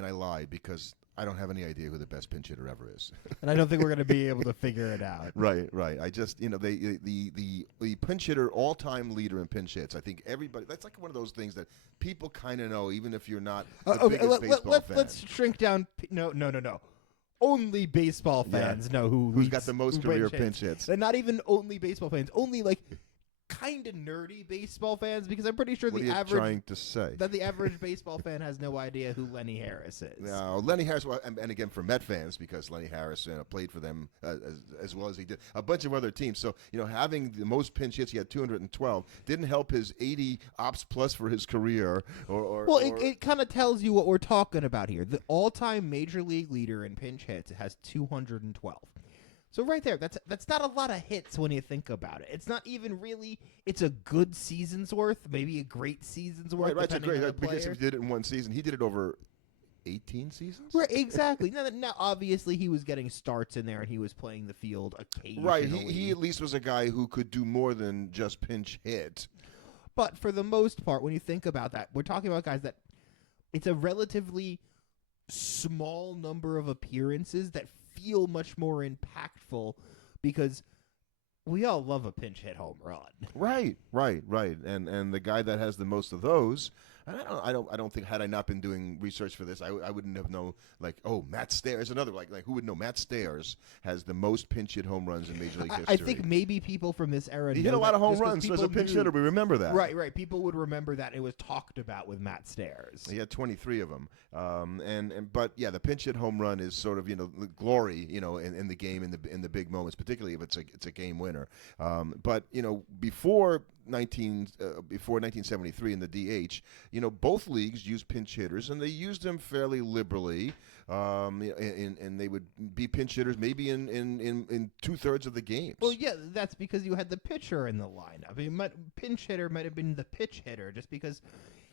and I lied because I don't have any idea who the best pinch hitter ever is. And I don't think we're going to be able to figure it out. Right. I just, the pinch hitter all-time leader in pinch hits. I think everybody. That's like one of those things that people kind of know, even if you're not the biggest baseball fan. Let's shrink down. No. Only baseball fans know who's got the most career pinch hits. And not even only baseball fans. Only like kind of nerdy baseball fans, because I'm pretty sure what are you trying to say? That the average baseball fan has no idea who Lenny Harris is. No, Lenny Harris, and again for Met fans, because Lenny Harris played for them as well as he did a bunch of other teams. So having the most pinch hits, he had 212, didn't help his 80 ops plus for his career. It kind of tells you what we're talking about here. The all-time major league leader in pinch hits has 212. So right there, that's not a lot of hits when you think about it. It's not even really. It's a good season's worth, maybe a great season's worth. Right, it's great because if he did it in one season, he did it over 18 seasons. Right, exactly. now, obviously, he was getting starts in there, and he was playing the field occasionally. Right, he at least was a guy who could do more than just pinch hit. But for the most part, when you think about that, we're talking about guys that it's a relatively small number of appearances that feel much more impactful, because we all love a pinch hit home run. Right. And the guy that has the most of those, I don't think, had I not been doing research for this, I wouldn't have known, like, Matt Stairs, another, like who would know Matt Stairs has the most pinch hit home runs in Major League history. I think maybe people from this era he hit a lot of home runs as a pinch hitter. We remember that. Right. People would remember that. It was talked about with Matt Stairs. He had 23 of them. But yeah, the pinch hit home run is sort of the glory in the game, in the big moments, particularly if it's a game winner. But before 1973 in the DH, both leagues used pinch hitters, and they used them fairly liberally. And they would be pinch hitters maybe in 2/3 of the games. Well, yeah, that's because you had the pitcher in the lineup. Pinch hitter might have been the pitch hitter, just because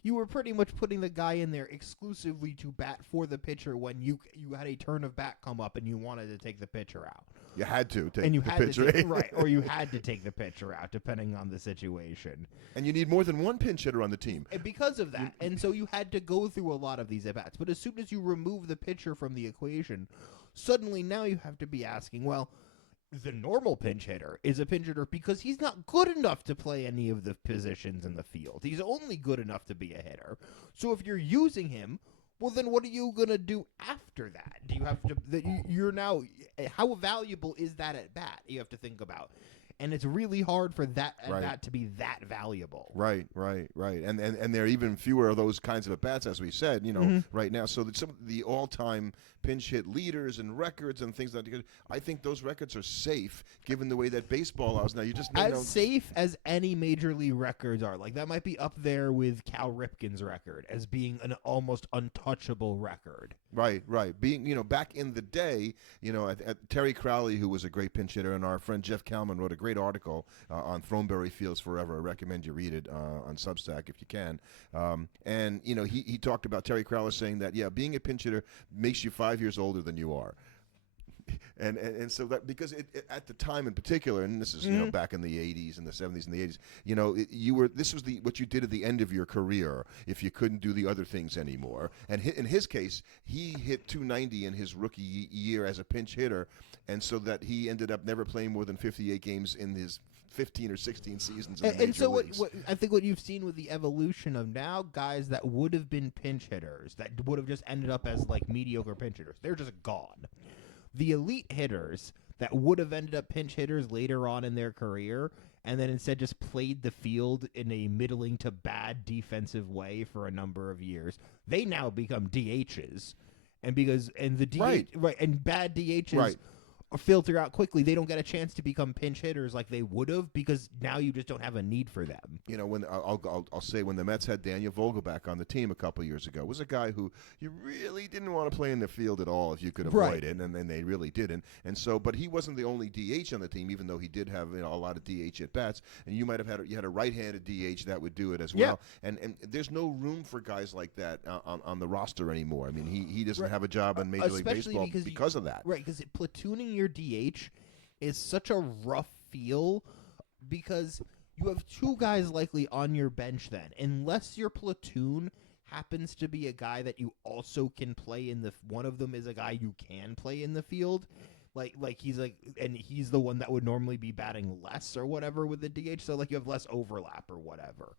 you were pretty much putting the guy in there exclusively to bat for the pitcher when you had a turn of bat come up and you wanted to take the pitcher out. You had to take the pitcher out. Right, or you had to take the pitcher out, depending on the situation. And you need more than one pinch hitter on the team. And because of that. And so you had to go through a lot of these at-bats. But as soon as you remove the pitcher from the equation, suddenly now you have to be asking, well, the normal pinch hitter is a pinch hitter because he's not good enough to play any of the positions in the field. He's only good enough to be a hitter. So if you're using him, well, then what are you going to do after that? Do you have to you're now how valuable is that at bat? You have to think about. And it's really hard for that at bat to be that valuable. Right. And there are even fewer of those kinds of at-bats, as we said, right now. So that some of the all-time pinch hit leaders and records and things like that, I think those records are safe, given the way that baseball is now. You just safe as any major league records are. Like, that might be up there with Cal Ripken's record as being an almost untouchable record. Right. Being, back in the day, Terry Crowley, who was a great pinch hitter, and our friend Jeff Kalman wrote a great article on Throneberry Fields Forever. I recommend you read it on Substack if you can. And he talked about Terry Crowley saying that being a pinch hitter makes you 5 years older than you are. And so that, because at the time in particular, and this is back in the 80s and the 70s and the 80s, this was what you did at the end of your career if you couldn't do the other things anymore. And in his case, he hit 290 in his rookie year as a pinch hitter, and so that he ended up never playing more than 58 games in his 15 or 16 seasons in the major leagues. What I think what you've seen with the evolution of now guys that would have been pinch hitters, that would have just ended up as like mediocre pinch hitters, they're just gone. The elite hitters that would have ended up pinch hitters later on in their career and then instead just played the field in a middling to bad defensive way for a number of years, they now become DHs. And bad DHs filter out quickly. They don't get a chance to become pinch hitters like they would have, because now you just don't have a need for them. When I'll say when the Mets had Daniel Vogelback on the team a couple years ago, was a guy who you really didn't want to play in the field at all if you could avoid it, and then they really didn't. And so, but he wasn't the only DH on the team, even though he did have a lot of DH at bats. And you might have had a right-handed DH that would do it as well. And there's no room for guys like that on the roster anymore. I mean, he doesn't have a job in Major League Baseball because of that. Right, because platooning your DH is such a rough feel, because you have two guys likely on your bench then, unless your platoon happens to be a guy that you also can play in the one of them is a guy you can play in the field. Like he's like, and he's the one that would normally be batting less or whatever with the DH. So like you have less overlap or whatever.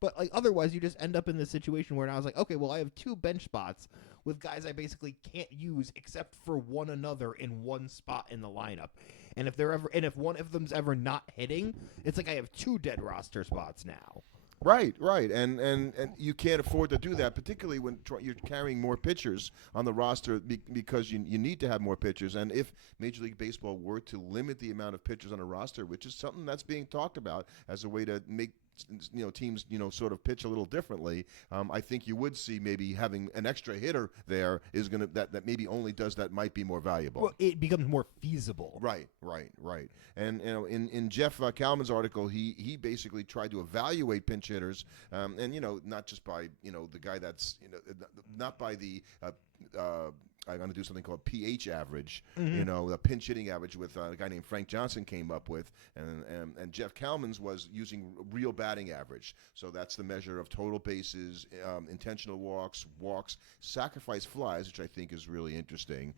But like otherwise, you just end up in this situation where I was like, okay, well, I have 2 bench spots with guys I basically can't use except for one another in one spot in the lineup. And if one of them's ever not hitting, it's like I have 2 dead roster spots now. Right, and you can't afford to do that, particularly when you're carrying more pitchers on the roster because you need to have more pitchers. And if Major League Baseball were to limit the amount of pitchers on a roster, which is something that's being talked about as a way to make teams sort of pitch a little differently, I think you would see maybe having an extra hitter there is going to that maybe only does that might be more valuable. Well, it becomes more feasible. Right. And in Jeff Kalman's article, he basically tried to evaluate pinch hitters, and not just by the guy that's not by the. I'm going to do something called pH average, the pinch hitting average with a guy named Frank Johnson came up with, and Jeff Kalman's was using real batting average. So that's the measure of total bases, intentional walks, sacrifice flies, which I think is really interesting,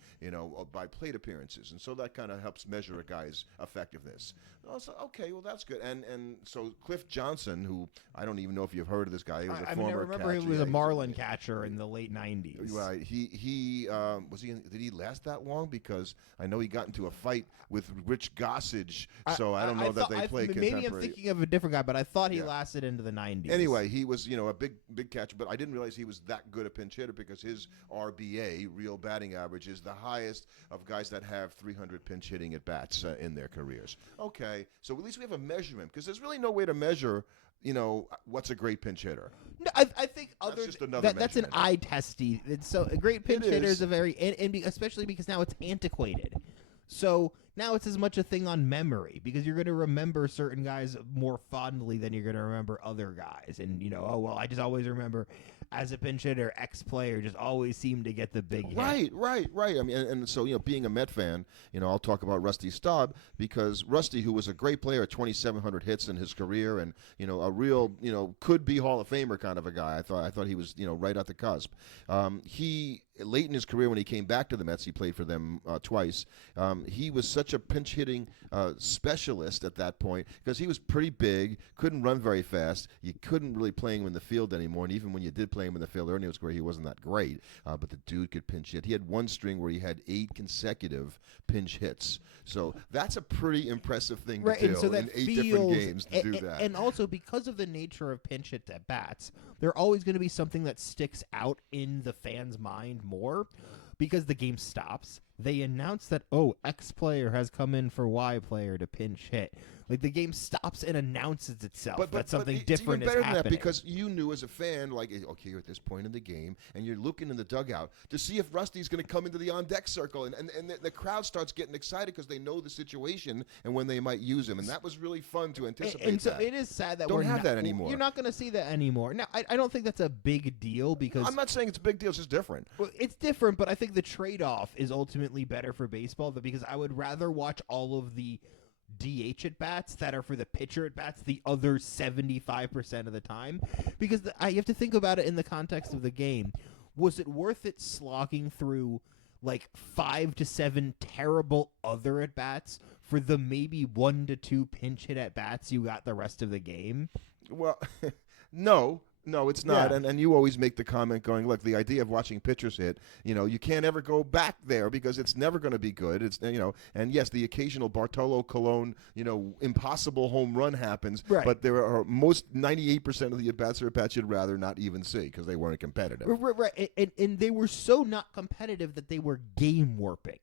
by plate appearances. And so that kind of helps measure a guy's effectiveness. So, okay, well, that's good. And so Cliff Johnson, who I don't even know if you've heard of this guy. He was a former I remember catcher. he was a Marlin catcher in the late 90s. Right. Did he last that long? Because I know he got into a fight with Rich Gossage, so I don't know that they play contemporary. Maybe I'm thinking of a different guy, but I thought he lasted into the 90s. Anyway, he was a big catcher, but I didn't realize he was that good a pinch hitter because his RBA, real batting average, is the highest of guys that have 300 pinch hitting at bats in their careers. Okay, so at least we have a measurement because there's really no way to measure what's a great pinch hitter. No, I think that's an eye testy. So a great pinch hitter is a very especially because now it's antiquated. So now it's as much a thing on memory because you're going to remember certain guys more fondly than you're going to remember other guys. And I just always remember as a pinch hitter, X player just always seemed to get the big hit. Right. I mean, and so being a Met fan, I'll talk about Rusty Staub because Rusty, who was a great player, 2,700 hits in his career, and a real could be Hall of Famer kind of a guy. I thought he was right at the cusp. He late in his career when he came back to the Mets, he played for them twice. He was such a pinch hitting specialist at that point because he was pretty big, couldn't run very fast. You couldn't really play him in the field anymore, and even when you did play him in the field early in his career, he wasn't that great. But the dude could pinch hit. He had one string where he had 8 consecutive pinch hits. So that's a pretty impressive thing to do and so in 8 different games to do that. And also because of the nature of pinch hits at bats, they're always going to be something that sticks out in the fan's mind more because the game stops. They announce that, X player has come in for Y player to pinch hit. Like the game stops and announces itself that something different is happening. Than that because you knew as a fan, like, okay, you're at this point in the game, and you're looking in the dugout to see if Rusty's going to come into the on-deck circle, and the crowd starts getting excited because they know the situation and when they might use him, and that was really fun to anticipate. And so it is sad that don't have that anymore. You're not going to see that anymore. Now, I don't think that's a big deal because I'm not saying it's a big deal. It's just different. Well, it's different, but I think the trade-off is ultimately better for baseball because I would rather watch all of the DH at bats that are for the pitcher at bats the other 75% of the time because you have to think about it in the context of the game. Was it worth it slogging through like 5 to 7 terrible other at bats for the maybe 1 to 2 pinch hit at bats you got the rest of the game? Well, No, it's not. Yeah. And you always make the comment going, look, the idea of watching pitchers hit, you can't ever go back there because it's never going to be good. It's, and yes, the occasional Bartolo Colon, impossible home run happens, right. But there are most 98% of the at-bats are at-bats you'd rather not even see because they weren't competitive. Right. And they were so not competitive that they were game warping.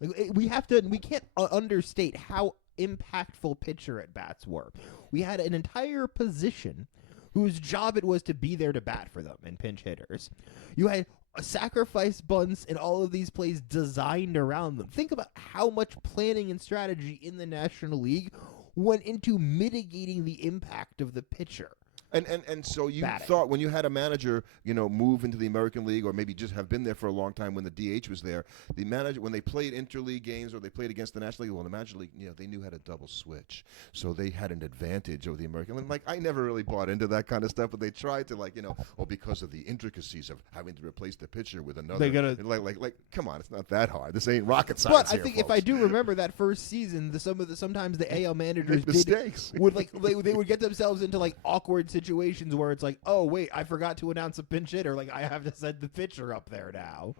Like, we can't understate how impactful pitcher at-bats were. We had an entire position whose job it was to be there to bat for them and pinch hitters. You had sacrifice bunts and all of these plays designed around them. Think about how much planning and strategy in the National League went into mitigating the impact of the pitcher. And so you batting. thought when you had a manager, move into the American League or maybe just have been there for a long time when the DH was there, the manager, when they played interleague games or they played against the National League, well, the National League, they knew how to double switch. So they had an advantage over the American League. Like, I never really bought into that kind of stuff, but they tried to, because of the intricacies of having to replace the pitcher with another. They gotta, like, come on, it's not that hard. This ain't rocket science. But I think folks. if I do remember that first season, sometimes the AL managers mistakes would they would get themselves into like awkward situations where it's like, oh wait, I forgot to announce a pinch hitter. Like I have to send the pitcher up there now.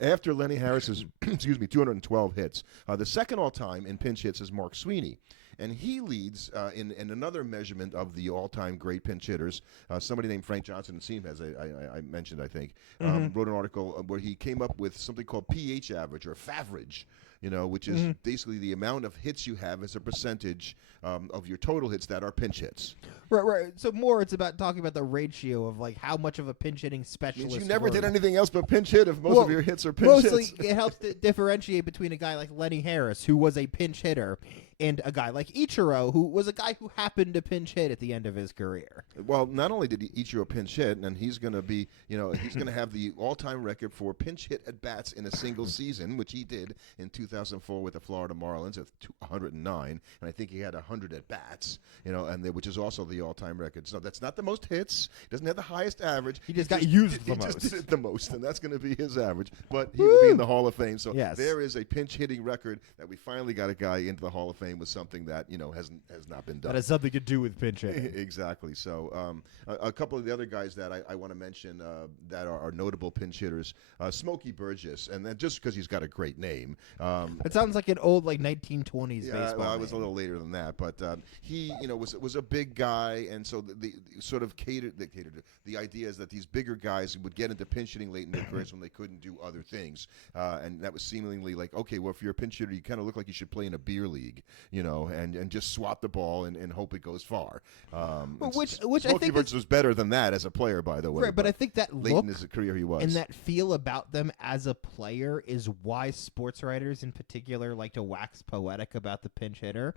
After Lenny Harris's 212 hits, the second all-time in pinch hits is Mark Sweeney. And he leads in another measurement of the all-time great pinch hitters. Somebody named Frank Johnson, it seems, as I mentioned, I think, wrote an article where he came up with something called pH average or faverage, which is basically the amount of hits you have as a percentage of your total hits that are pinch hits. Right. So more it's about talking about the ratio of like how much of a pinch hitting specialist. You never did anything else but pinch hit if most of your hits are pinch hits. Mostly it helps to differentiate between a guy like Lenny Harris, who was a pinch hitter, and a guy like Ichiro, who was a guy who happened to pinch hit at the end of his career. Well, not only did Ichiro pinch hit, and he's going to be, he's going to have the all-time record for pinch hit at-bats in a single season, which he did in 2004 with the Florida Marlins at 109, and I think he had 100 at-bats, which is also the all-time record. So that's not the most hits. He doesn't have the highest average. He just got used the most. He just did it the most, and that's going to be his average. But he will be in the Hall of Fame. So yes. There is a pinch hitting record that we finally got a guy into the Hall of Fame with something that has not been done. That has something to do with pinch hitting. Exactly. So a couple of the other guys that I want to mention that are notable pinch hitters, Smoky Burgess, and then just because he's got a great name. It sounds like an old 1920s baseball. Well, I was a little later than that, but he was a big guy, and so the sort of catered the idea is that these bigger guys would get into pinch hitting late in their careers when they couldn't do other things, and that was seemingly like, okay, well, if you're a pinch hitter, you kind of look like you should play in a beer league, and just swat the ball and hope it goes far. Which Smokey I think Burgess was better than that as a player, by the way. Right, but I think that late look in his career he was, and that feel about them as a player is why sports writers in particular like to wax poetic about the pinch hitter,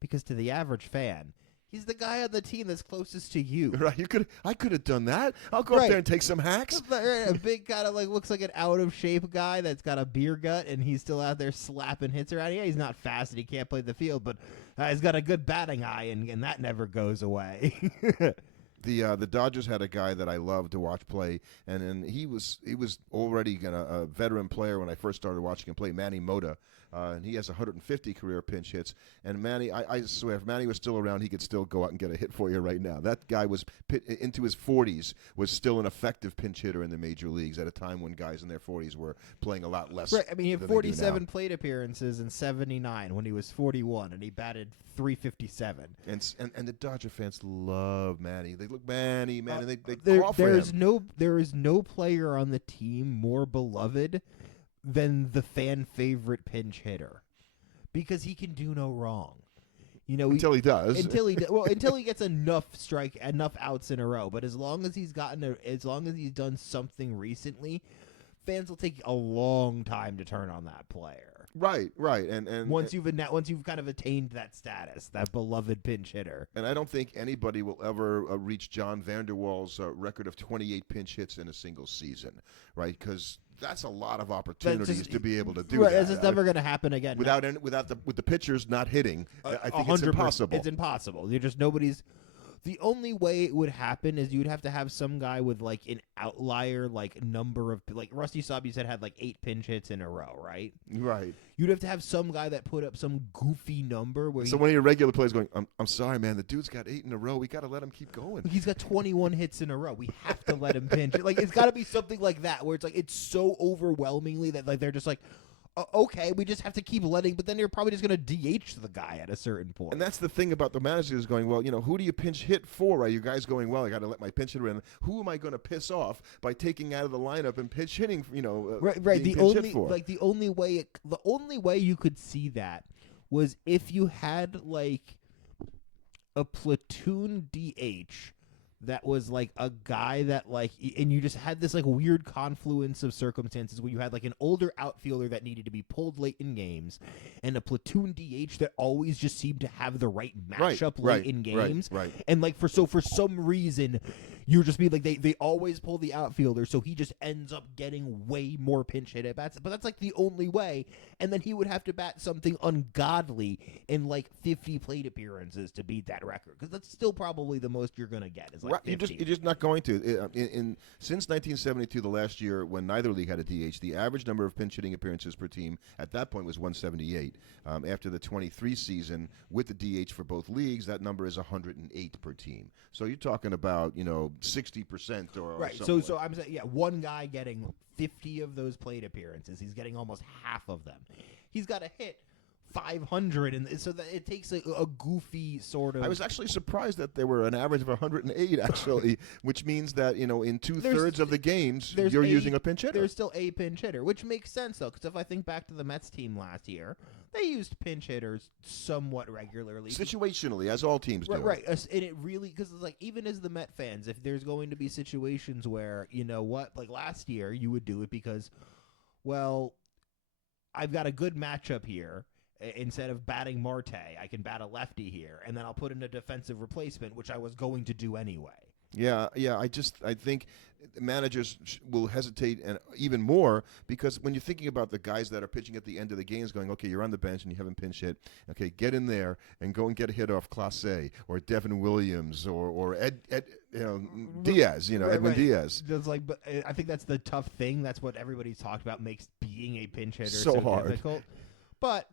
because to the average fan, he's the guy on the team that's closest to you. Right, I could have done that. I'll go up there and take some hacks. A big kind of looks like an out of shape guy that's got a beer gut, and he's still out there slapping hits around. Yeah, he's not fast and he can't play the field, but he's got a good batting eye, and that never goes away. The Dodgers had a guy that I loved to watch play, and he was already a veteran player when I first started watching him play, Manny Mota. And he has 150 career pinch hits. And Manny, I swear, if Manny was still around, he could still go out and get a hit for you right now. That guy was into his 40s, was still an effective pinch hitter in the major leagues at a time when guys in their 40s were playing a lot less. Right. I mean, he had 47 plate appearances in 79 when he was 41, and he batted .357. And the Dodger fans love Manny. They look Manny, and they call for him. There is no player on the team more beloved than the fan favorite pinch hitter, because he can do no wrong. Until he does. Until he gets enough outs in a row. But as long as he's done something recently, fans will take a long time to turn on that player. Right, and once you've kind of attained that status, that beloved pinch hitter. And I don't think anybody will ever reach John Vanderwall's record of 28 pinch hits in a single season, right? Because that's a lot of opportunities to be able to do that. It's just never going to happen again. With the pitchers not hitting, I think it's impossible. It's impossible. The only way it would happen is you'd have to have some guy with an outlier number of Rusty Staub, you said, had 8 pinch hits in a row, right? Right. You'd have to have some guy that put up some goofy number where one of your regular players going, I'm sorry, man, the dude's got 8 in a row. We got to let him keep going. He's got 21 hits in a row. We have to let him pinch. It's got to be something like that where it's so overwhelmingly that they're just okay, we just have to keep letting, but then you're probably just going to DH the guy at a certain point. And that's the thing about the managers going, well, who do you pinch hit for? Are you guys going, well, I got to let my pinch hitter in. Who am I going to piss off by taking out of the lineup and pinch hitting, right. The only way you could see that was if you had a platoon DH that was like a guy that like, and you just had this like weird confluence of circumstances where you had like an older outfielder that needed to be pulled late in games, and a platoon DH that always just seemed to have the right matchup late in games. Right. And like for some reason, you just be like they always pull the outfielder, so he just ends up getting way more pinch hit at bats. But that's like the only way. And then he would have to bat something ungodly in like 50 plate appearances to beat that record, because that's still probably the most you're gonna get. Is like 50. You're just not going to. Since 1972, the last year when neither league had a DH, the average number of pinch hitting appearances per team at that point was 178. After the 23 season with the DH for both leagues, that number is 108 per team. So you're talking about 60% or right. something. So I'm saying one guy getting 50 of those plate appearances, he's getting almost half of them. He's got to hit 500, and so that it takes a goofy sort of. I was actually surprised that there were an average of 108 actually, which means that in 2/3 of the games you're using a pinch hitter. There's still a pinch hitter, which makes sense though, because if I think back to the Mets team last year, they used pinch hitters somewhat regularly, situationally, as all teams do. Right, and it really, because it's like, even as the Met fans, if there's going to be situations where like last year you would do it because, well, I've got a good matchup here. Instead of batting Marte, I can bat a lefty here, and then I'll put in a defensive replacement, which I was going to do anyway. Yeah. I think managers will hesitate, and even more, because when you're thinking about the guys that are pitching at the end of the games, going, okay, you're on the bench and you haven't pinch hit. Okay, get in there and go and get a hit off Clase or Devin Williams or Ed Diaz, Edwin Diaz. That's like, but I think that's the tough thing. That's what everybody's talked about, makes being a pinch hitter so hard. difficult. But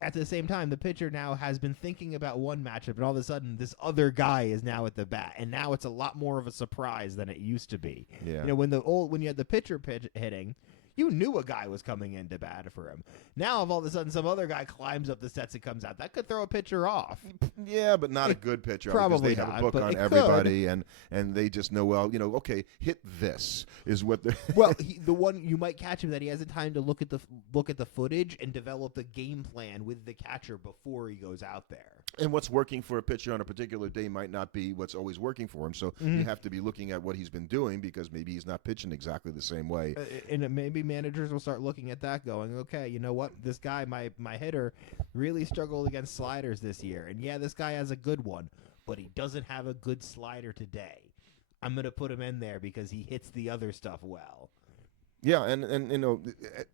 at the same time, the pitcher now has been thinking about one matchup, and all of a sudden, this other guy is now at the bat, and now it's a lot more of a surprise than it used to be. Yeah. When you had the pitcher hitting, you knew a guy was coming in to bat for him. Now, if all of a sudden some other guy climbs up the sets and comes out, that could throw a pitcher off. Yeah, but not a good pitcher. Probably because they not, have a book but on it everybody, and they just know, well, okay, hit this is what they're. Well, the one you might catch him that he hasn't time to look at the footage and develop the game plan with the catcher before he goes out there. And what's working for a pitcher on a particular day might not be what's always working for him. So you have to be looking at what he's been doing, because maybe he's not pitching exactly the same way. And maybe managers will start looking at that going, okay, you know what? This guy, my hitter, really struggled against sliders this year. And yeah, this guy has a good one, but he doesn't have a good slider today. I'm going to put him in there because he hits the other stuff well. Yeah, and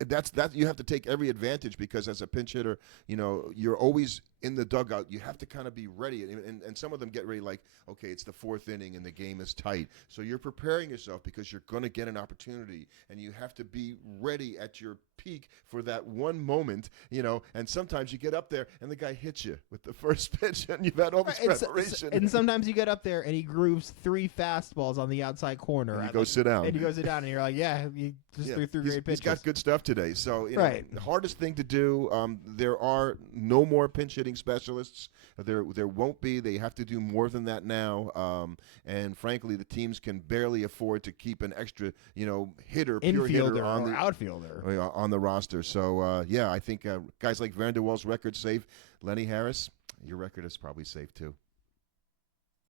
that's you have to take every advantage, because as a pinch hitter, you're always in the dugout. You have to kind of be ready, and some of them get ready like, okay, it's the 4th inning and the game is tight, so you're preparing yourself because you're going to get an opportunity, and you have to be ready at your peak for that one moment, and sometimes you get up there and the guy hits you with the first pitch, and you've had all this preparation. And sometimes you get up there and he grooves 3 fastballs on the outside corner. And you go sit down. And you go sit down, and you're like, yeah, you just threw great pitches. He's got good stuff today. So, right. The hardest thing to do, there are no more pinch hitting specialists. There won't be. They have to do more than that now. And frankly, the teams can barely afford to keep an extra, hitter, pure hitter on the outfielder on the roster. So, I think guys like Van der Waals' record safe. Lenny Harris, your record is probably safe too.